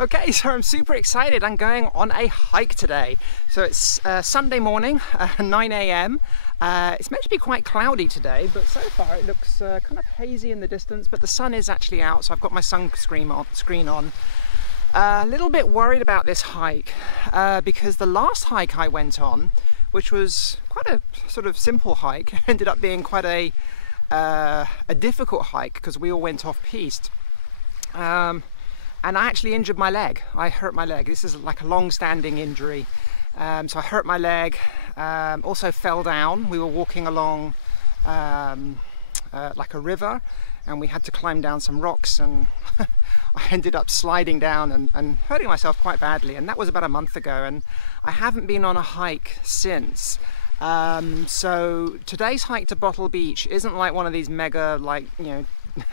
Okay, so I'm super excited. I'm going on a hike today. So it's Sunday morning, 9 a.m. It's meant to be quite cloudy today, but so far it looks kind of hazy in the distance, but the sun is actually out, so I've got my screen on. A little bit worried about this hike because the last hike I went on, which was quite a sort of simple hike, ended up being quite a difficult hike because we all went off-piste. And I actually injured my leg. I hurt my leg. This is like a long-standing injury. So I hurt my leg, also fell down. We were walking along like a river, and we had to climb down some rocks, and I ended up sliding down and hurting myself quite badly. And that was about a month ago, and I haven't been on a hike since. So today's hike to Bottle Beach isn't like one of these mega, like,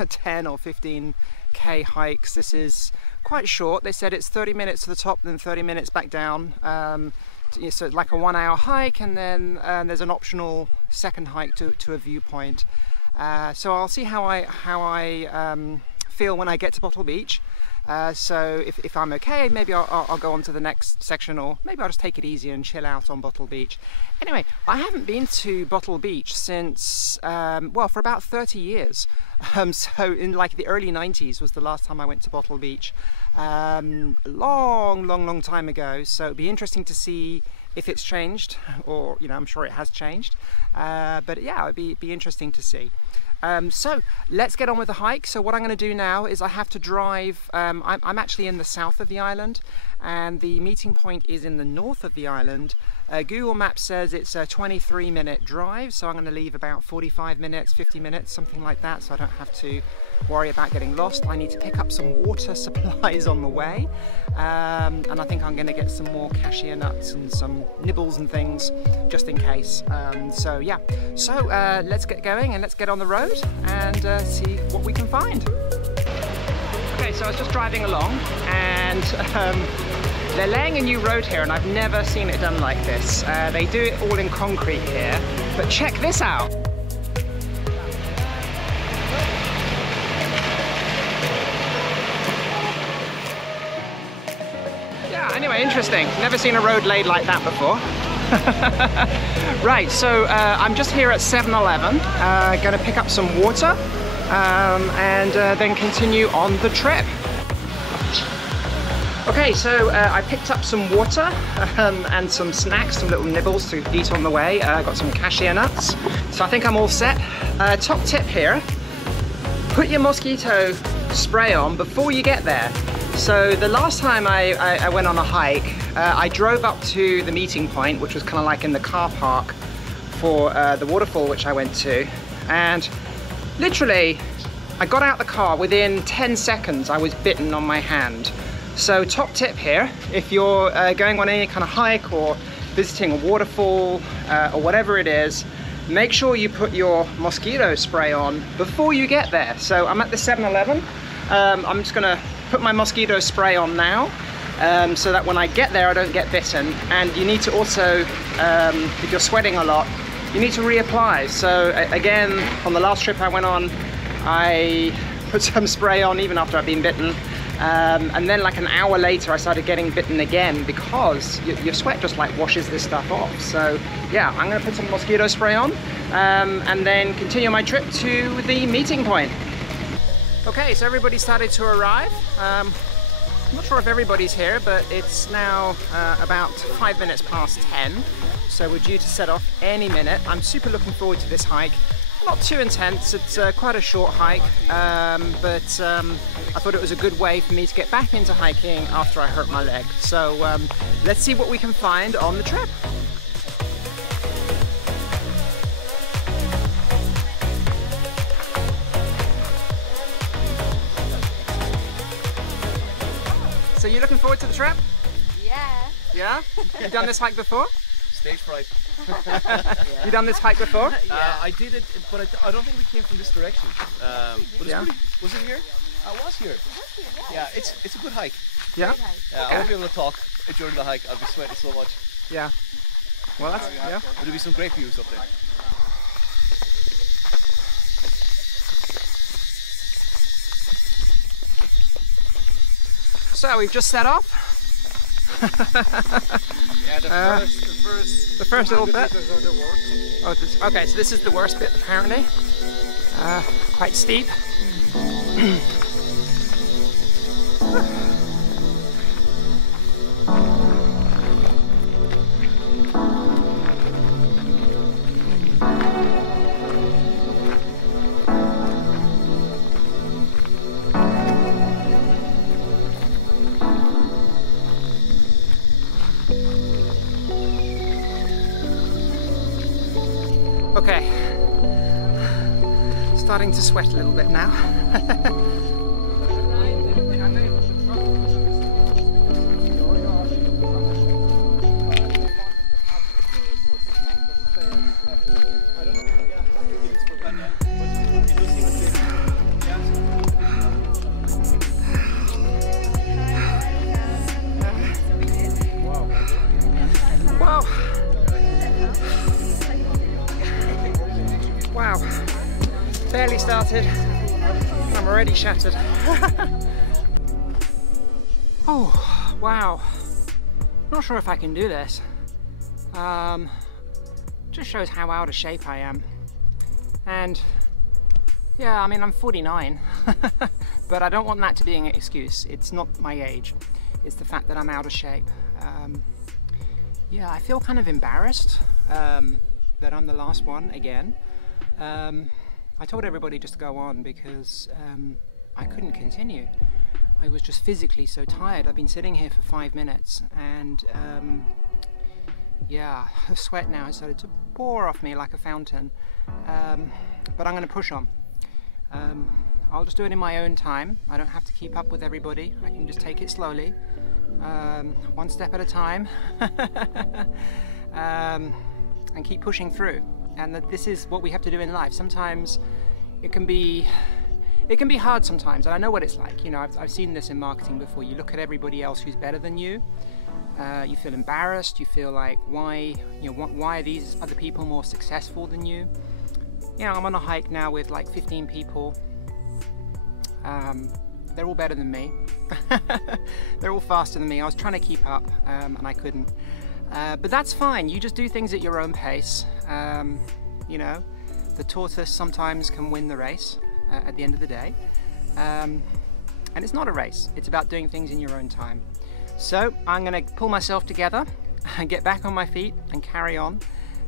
10 or 15k hikes. This is quite short. They said it's 30 minutes to the top, then 30 minutes back down. So like a 1 hour hike, and then there's an optional second hike to a viewpoint. So I'll see how I feel when I get to Bottle Beach. So if I'm okay, maybe I'll go on to the next section, or maybe I'll just take it easy and chill out on Bottle Beach. Anyway, I haven't been to Bottle Beach since, well, for about 30 years. So in like the early 90s was the last time I went to Bottle Beach. Long time ago. So it'd be interesting to see if it's changed, or, I'm sure it has changed. But yeah, it'd be interesting to see. So let's get on with the hike. So what I'm going to do now is I have to drive, I'm actually in the south of the island, and the meeting point is in the north of the island. Google Maps says it's a 23-minute drive, so I'm going to leave about 45 minutes, 50 minutes, something like that, so I don't have to worry about getting lost. I need to pick up some water supplies on the way, and I think I'm going to get some more cashew nuts and some nibbles and things just in case. So yeah, so let's get going and let's get on the road and see what we can find. Okay, so I was just driving along, and they're laying a new road here, and I've never seen it done like this. They do it all in concrete here, but check this out. Yeah, anyway, interesting. Never seen a road laid like that before. Right, so I'm just here at 7-Eleven, gonna pick up some water, and then continue on the trip. Okay, so I picked up some water and some snacks, some little nibbles to eat on the way. Got some cashew nuts. So I think I'm all set. Top tip here, put your mosquito spray on before you get there. So the last time I went on a hike, I drove up to the meeting point, which was kind of like in the car park for the waterfall which I went to. And literally, I got out the car, within 10 seconds I was bitten on my hand. So top tip here, if you're going on any kind of hike or visiting a waterfall or whatever it is, make sure you put your mosquito spray on before you get there. So I'm at the 7-Eleven. I'm just gonna put my mosquito spray on now so that when I get there I don't get bitten. And you need to also, if you're sweating a lot, you need to reapply. So again, on the last trip I went on, I put some spray on even after I'd been bitten. And then like an hour later I started getting bitten again because your sweat just like washes this stuff off. So yeah, I'm gonna put some mosquito spray on and then continue my trip to the meeting point. Okay, so everybody started to arrive. I'm not sure if everybody's here, but it's now about 5 minutes past 10. So we're due to set off any minute. I'm super looking forward to this hike. Not too intense, it's quite a short hike, but I thought it was a good way for me to get back into hiking after I hurt my leg. So let's see what we can find on the trip. So you looking forward to the trip? Yeah. Yeah? You've done this hike before? Stage fright. You done this hike before? I did it, but I don't think we came from this direction. But it's Yeah. pretty, was it here? I was here. Yeah, it's a good hike. Yeah? I won't be able to talk during the hike. I'll be sweating so much. Yeah. Well, that's, yeah. There'll be some great views up there. So we've just set off. Yeah, the first little bit. Are the worst. Oh, okay, so this is the worst bit apparently. Quite steep. Okay, starting to sweat a little bit now. Wow, barely started, I'm already shattered. Oh, wow, not sure if I can do this. Just shows how out of shape I am. And yeah, I mean, I'm 49, but I don't want that to be an excuse. It's not my age, it's the fact that I'm out of shape. Yeah, I feel kind of embarrassed that I'm the last one again. I told everybody just to go on because I couldn't continue. I was just physically so tired. I've been sitting here for 5 minutes and yeah, the sweat now has started to pour off me like a fountain. But I'm going to push on. I'll just do it in my own time. I don't have to keep up with everybody. I can just take it slowly, one step at a time, and keep pushing through. And that this is what we have to do in life. Sometimes it can be hard sometimes, and I know what it's like. You know, I've seen this in marketing before. You look at everybody else who's better than you. You feel embarrassed. You feel like, why are these other people more successful than you? You know, I'm on a hike now with like 15 people. They're all better than me. They're all faster than me. I was trying to keep up, and I couldn't. But that's fine. You just do things at your own pace. You know, the tortoise sometimes can win the race at the end of the day. And it's not a race. It's about doing things in your own time. So I'm going to pull myself together and get back on my feet and carry on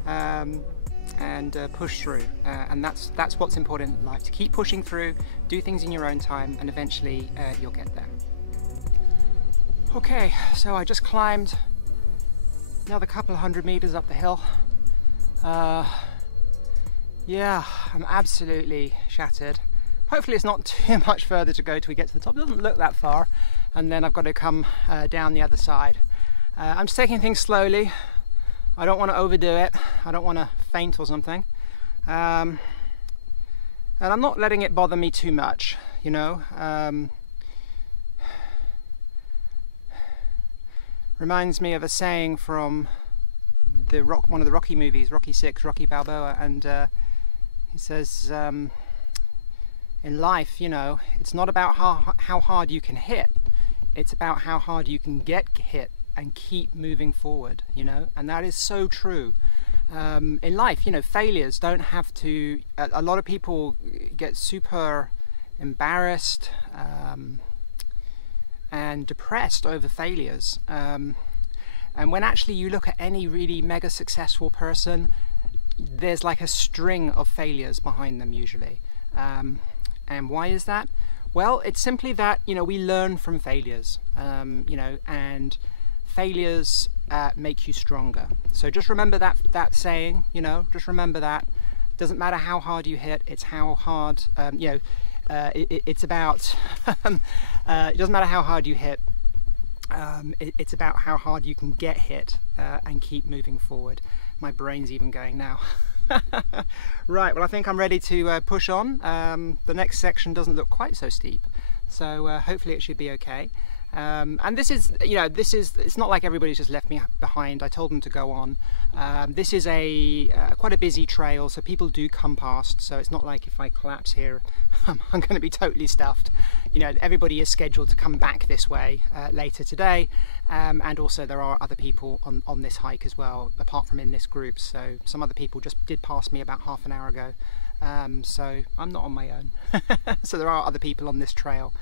and push through. And that's what's important in life, to keep pushing through, do things in your own time, and eventually you'll get there. Okay, so I just climbed another couple of 100 meters up the hill. Yeah, I'm absolutely shattered. Hopefully it's not too much further to go till we get to the top. It doesn't look that far, and then I've got to come down the other side. I'm just taking things slowly. I don't want to overdo it. I don't want to faint or something. And I'm not letting it bother me too much, you know. Reminds me of a saying from one of the Rocky movies, Rocky VI, Rocky Balboa, and he says, in life, you know, it's not about how hard you can hit, it's about how hard you can get hit and keep moving forward, you know, and that is so true. In life, you know, failures don't have to, a lot of people get super embarrassed and depressed over failures. And when actually you look at any really mega successful person, there's like a string of failures behind them usually. And why is that? Well, it's simply that, you know, we learn from failures, you know, and failures make you stronger. So just remember that saying, you know, just remember that. It doesn't matter how hard you hit, it's how hard, you know, it's about, it doesn't matter how hard you hit, it's about how hard you can get hit and keep moving forward. My brain's even going now. Right, well I think I'm ready to push on. The next section doesn't look quite so steep, so hopefully it should be okay. And this is, you know, it's not like everybody's just left me behind. I told them to go on. This is quite a busy trail, so people do come past, so it's not like if I collapse here I'm going to be totally stuffed. You know, everybody is scheduled to come back this way later today, and also there are other people on this hike as well, apart from in this group. So some other people just did pass me about half an hour ago, so I'm not on my own. So there are other people on this trail.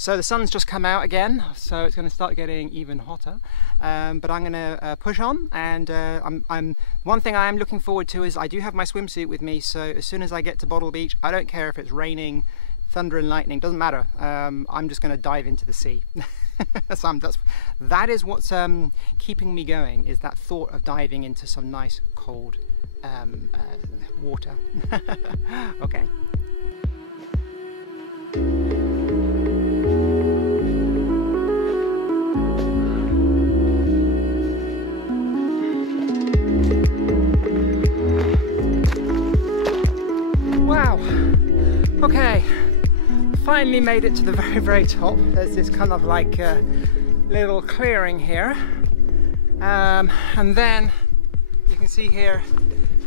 So the sun's just come out again, so it's going to start getting even hotter, but I'm going to push on, and one thing I am looking forward to is I do have my swimsuit with me, so as soon as I get to Bottle Beach, I don't care if it's raining, thunder and lightning, doesn't matter. I'm just going to dive into the sea. That is what's keeping me going, is that thought of diving into some nice cold water. Okay. Okay, finally made it to the very, very top. There's this kind of like little clearing here, and then you can see here,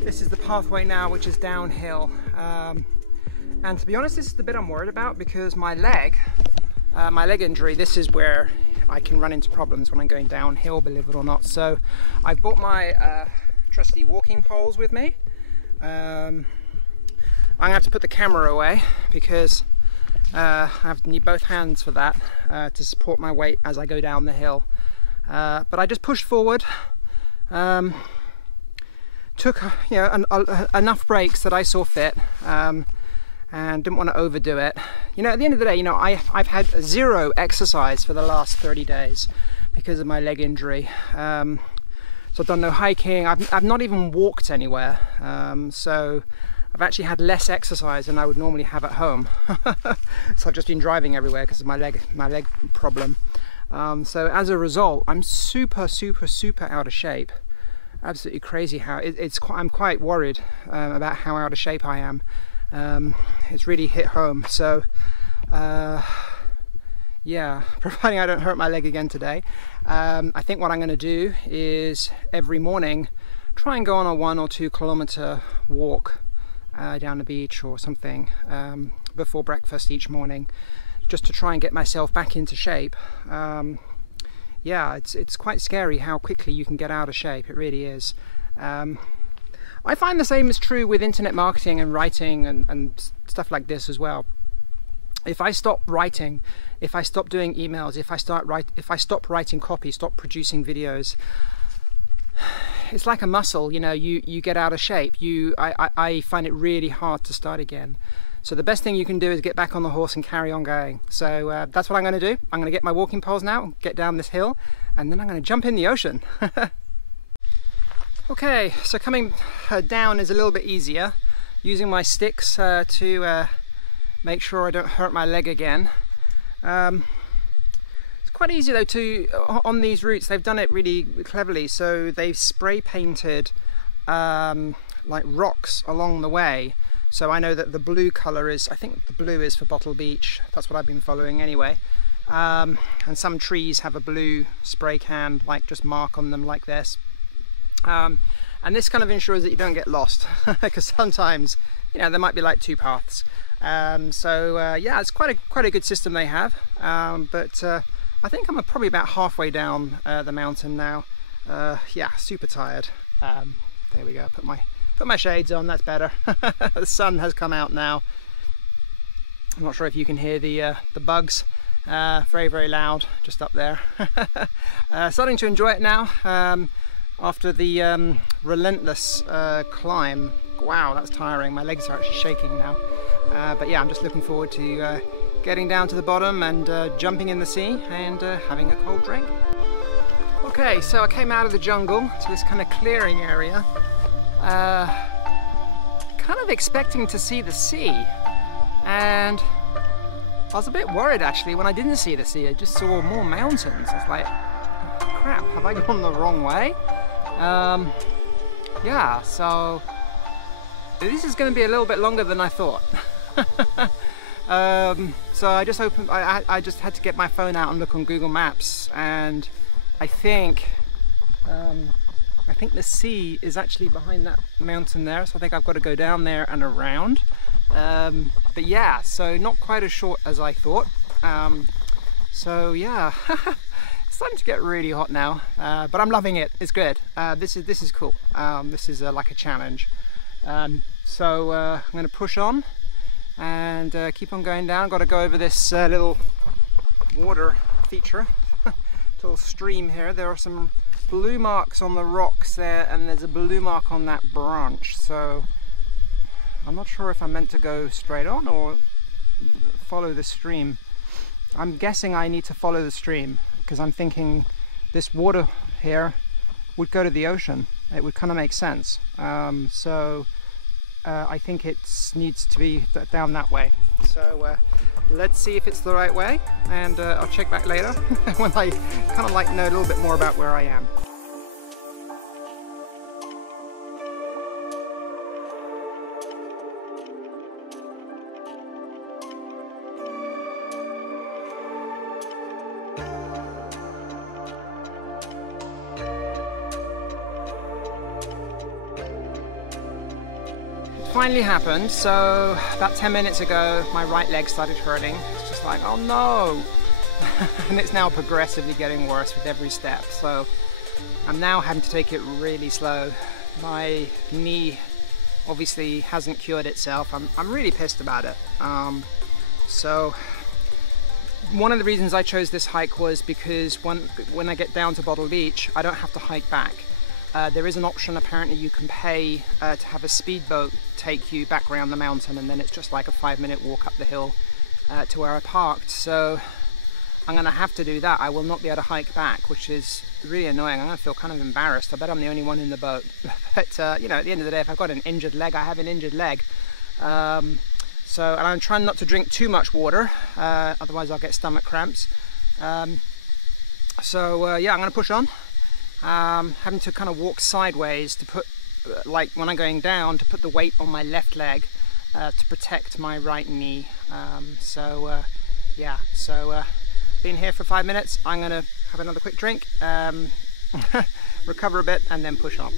this is the pathway now, which is downhill, and to be honest, this is the bit I'm worried about, because my leg injury, this is where I can run into problems when I'm going downhill, believe it or not. So I bought my trusty walking poles with me. I'm going to have to put the camera away because I need both hands for that, to support my weight as I go down the hill. But I just pushed forward, took enough breaks that I saw fit, and didn't want to overdo it. You know, at the end of the day, you know, I've had zero exercise for the last 30 days because of my leg injury. So I've done no hiking, I've not even walked anywhere, so I've actually had less exercise than I would normally have at home. So I've just been driving everywhere because of my leg problem. So as a result, I'm super out of shape. Absolutely crazy how I'm quite worried about how out of shape I am. It's really hit home. So yeah, providing I don't hurt my leg again today, I think what I'm going to do is every morning try and go on a 1 or 2 kilometer walk down the beach or something before breakfast each morning, just to try and get myself back into shape. Yeah, it's quite scary how quickly you can get out of shape. It really is. I find the same is true with internet marketing and writing and stuff like this as well. If I stop writing, if I stop doing emails, if I stop writing copy, stop producing videos, it's like a muscle, you know, you get out of shape. I find it really hard to start again. So the best thing you can do is get back on the horse and carry on going. So that's what I'm going to do. I'm going to get my walking poles now, get down this hill, and then I'm going to jump in the ocean. Okay, so coming down is a little bit easier. Using my sticks to make sure I don't hurt my leg again. Quite easy though on these routes. They've done it really cleverly, so they've spray painted like rocks along the way, so I know that the blue color is, I think the blue is for Bottle Beach, that's what I've been following anyway, and some trees have a blue spray can like just mark on them like this, and this kind of ensures that you don't get lost because sometimes, you know, there might be like 2 paths, so yeah, it's quite a good system they have, but I think I'm probably about halfway down the mountain now. Yeah, super tired. There we go. Put my shades on. That's better. The sun has come out now. I'm not sure if you can hear the bugs. Very loud just up there. Starting to enjoy it now after the relentless climb. Wow, that's tiring. My legs are actually shaking now. But yeah, I'm just looking forward to getting down to the bottom and jumping in the sea and having a cold drink. Okay, so I came out of the jungle to this kind of clearing area, kind of expecting to see the sea, and I was a bit worried actually when I didn't see the sea. I just saw more mountains. I was like, crap, have I gone the wrong way? Yeah, so this is going to be a little bit longer than I thought. So I just opened, I just had to get my phone out and look on Google Maps, and I think the sea is actually behind that mountain there, so I think I've got to go down there and around. But yeah, so not quite as short as I thought. So yeah, it's starting to get really hot now, but I'm loving it. It's good. This is cool. This is like a challenge. So I'm going to push on and keep on going down. Got to go over this little water feature, little stream here. There are some blue marks on the rocks there, and there's a blue mark on that branch. So I'm not sure if I'm meant to go straight on or follow the stream. I'm guessing I need to follow the stream because I'm thinking this water here would go to the ocean. It would kind of make sense. So I think it needs to be down that way. So let's see if it's the right way, and I'll check back later when I kind of like know a little bit more about where I am. Finally happened. So about 10 minutes ago my right leg started hurting. It's just like, oh no. And it's now progressively getting worse with every step, so I'm now having to take it really slow. My knee obviously hasn't cured itself. I'm really pissed about it. So one of the reasons I chose this hike was because when I get down to Bottle Beach, I don't have to hike back. There is an option, apparently you can pay to have a speedboat take you back around the mountain, and then it's just like a 5-minute walk up the hill to where I parked. So I'm going to have to do that. I will not be able to hike back, which is really annoying. I'm going to feel kind of embarrassed. I bet I'm the only one in the boat. But you know, at the end of the day, if I've got an injured leg, I have an injured leg. And I'm trying not to drink too much water, otherwise I'll get stomach cramps. Yeah, I'm going to push on. Having to kind of walk sideways to put, like when I'm going down, to put the weight on my left leg to protect my right knee. Yeah, so been here for 5 minutes. I'm going to have another quick drink, recover a bit, and then push on.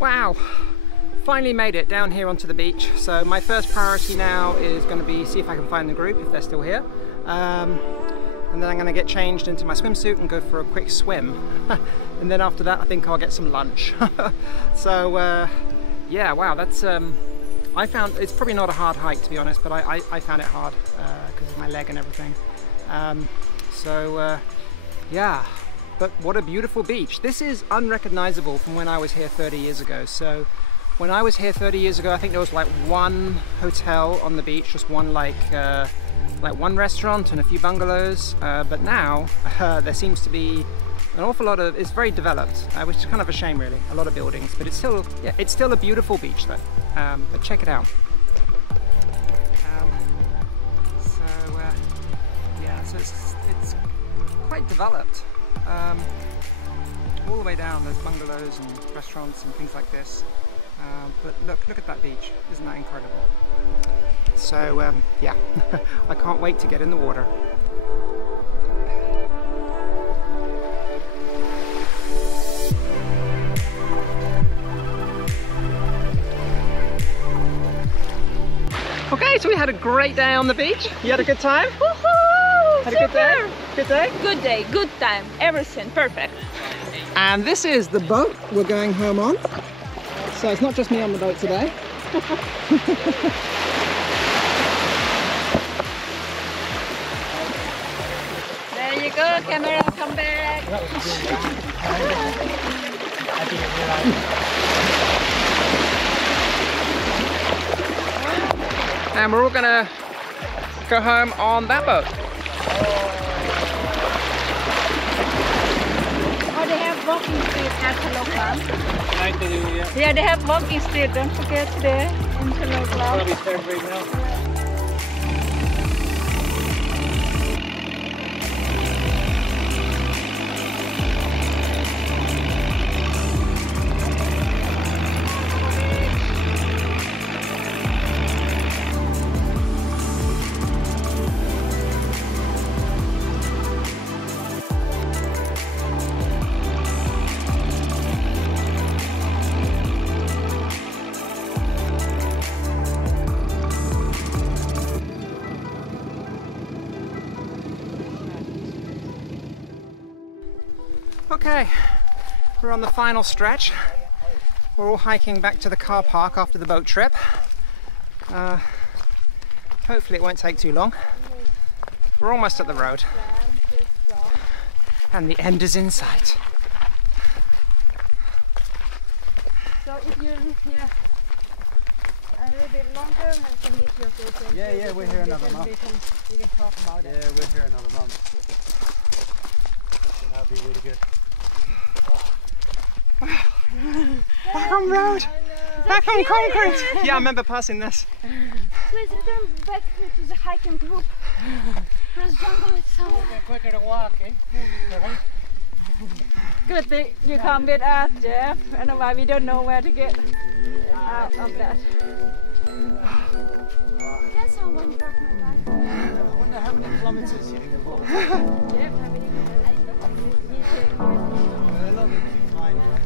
Wow, finally made it down here onto the beach. So my first priority now is going to be see if I can find the group, if they're still here. And then I'm going to get changed into my swimsuit and go for a quick swim. And then after that I think I'll get some lunch. So yeah, wow, that's I found it's probably not a hard hike, to be honest, but I found it hard because of my leg and everything. Yeah, but what a beautiful beach. This is unrecognizable from when I was here 30 years ago. So when I was here 30 years ago, I think there was like one hotel on the beach, just one like one restaurant and a few bungalows, but now there seems to be an awful lot of, it's very developed, which is kind of a shame really, a lot of buildings, but it's still, yeah, it's still a beautiful beach though. But check it out. Yeah, so it's quite developed. All the way down there's bungalows and restaurants and things like this. But look at that beach, isn't that incredible? So yeah, I can't wait to get in the water. Okay, so we had a great day on the beach. You had a good time? Woohoo! Had a good day? Good day? Good day, good time, everything perfect. And this is the boat we're going home on. So it's not just me on the boat today. There you go, camera, come back. And we're all gonna go home on that boat. Oh, they have walking street at Interlochen. Yeah, they have walking street, don't forget there, Interlochen. Okay, we're on the final stretch. We're all hiking back to the car park after the boat trip. Hopefully it won't take too long. We're almost at the road. And the end is in sight. So if you live here a little bit longer, I can meet your girlfriend. Yeah, we're here another month. We can talk about it. Yeah, we're here another month. So that'll be really good. Back on road! Back on concrete! Yeah, I remember passing this. Please return back to the hiking group. There's jungle itself. Quicker to walk, eh? Good thing you come with us, Jeff. Otherwise we don't know where to get out of that. Can someone walk my bike? I wonder how many kilometers you can walk. Jeff, how many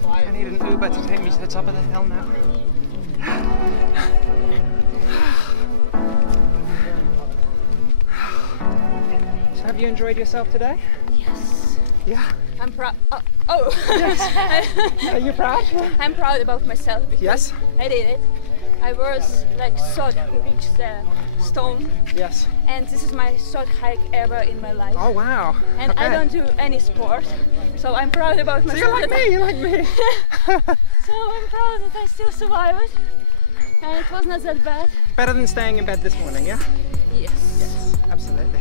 I need an Uber to take me to the top of the hill now. So have you enjoyed yourself today? Yes. Yeah. I'm proud. Oh. Yes. Are you proud? I'm proud about myself because Yes. I did it. I was like short to reach the stone, Yes. and this is my short hike ever in my life. Oh wow. And Okay. I don't do any sport, so I'm proud about So myself. you're like me, you're like me. So I'm proud that I still survived, and it was not that bad. Better than staying in bed this morning, yeah? Yes. Yes, absolutely.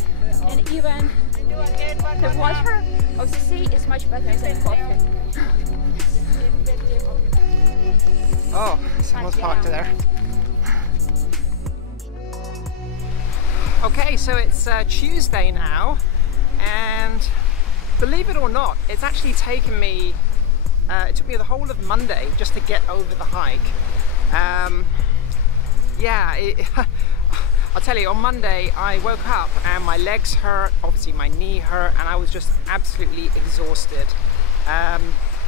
And even the water of the sea is much better than coffee. Oh, someone's parked there. Okay, so it's Tuesday now, and believe it or not, it's actually taken me, it took me the whole of Monday just to get over the hike. I'll tell you, on Monday I woke up and my legs hurt, obviously my knee hurt, and I was just absolutely exhausted.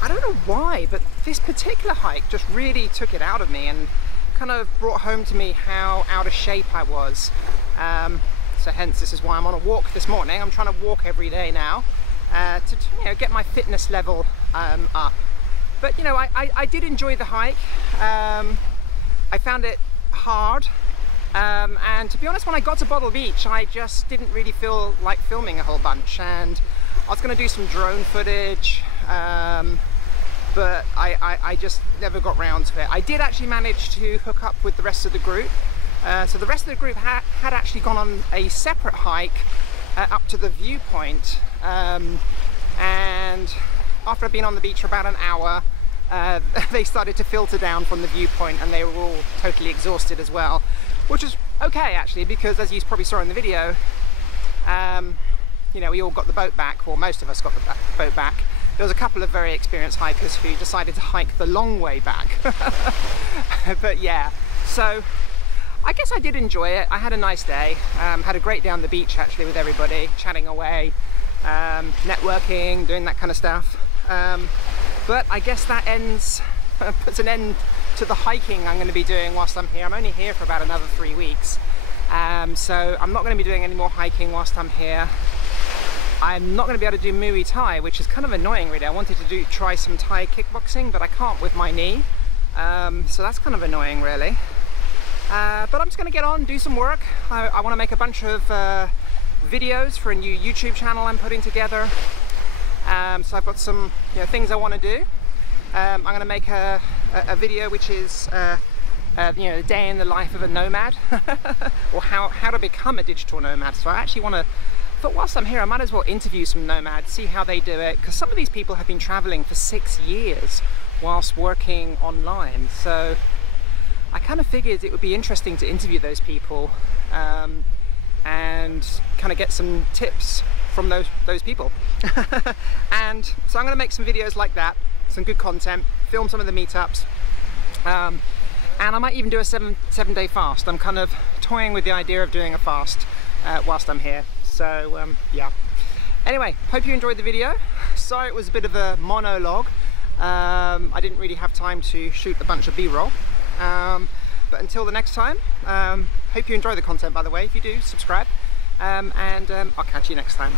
I don't know why, but this particular hike just really took it out of me and kind of brought home to me how out of shape I was. So hence this is why I'm on a walk this morning. I'm trying to walk every day now to get my fitness level up. But you know, I did enjoy the hike. I found it hard. And to be honest, when I got to Bottle Beach, I just didn't really feel like filming a whole bunch, and I was going to do some drone footage, but I just never got round to it. I did actually manage to hook up with the rest of the group. So the rest of the group had actually gone on a separate hike up to the viewpoint, and after I'd been on the beach for about an hour, they started to filter down from the viewpoint, and they were all totally exhausted as well, which is okay actually, because as you probably saw in the video, you know, we all got the boat back, or most of us got the boat back. There was a couple of very experienced hikers who decided to hike the long way back. But yeah, so I guess I did enjoy it. I had a nice day, had a great day on the beach actually with everybody, chatting away, networking, doing that kind of stuff. But I guess that puts an end to the hiking I'm going to be doing whilst I'm here. I'm only here for about another 3 weeks, so I'm not going to be doing any more hiking whilst I'm here. I'm not going to be able to do Muay Thai, which is kind of annoying really. I wanted to try some Thai kickboxing, but I can't with my knee, so that's kind of annoying really. But I'm just going to get on, do some work. I want to make a bunch of videos for a new YouTube channel I'm putting together. So I've got some things I want to do. I'm going to make a video which is a day in the life of a nomad, or how to become a digital nomad. So I actually want to, but whilst I'm here, I might as well interview some nomads, see how they do it, because some of these people have been traveling for 6 years whilst working online. So I kind of figured it would be interesting to interview those people and kind of get some tips from those people. And so I'm going to make some videos like that, some good content, film some of the meetups, and I might even do a seven-day fast. I'm kind of toying with the idea of doing a fast whilst I'm here. So yeah. Anyway, hope you enjoyed the video. Sorry it was a bit of a monologue. I didn't really have time to shoot a bunch of B-roll. But until the next time, hope you enjoy the content, by the way. If you do, subscribe, and I'll catch you next time.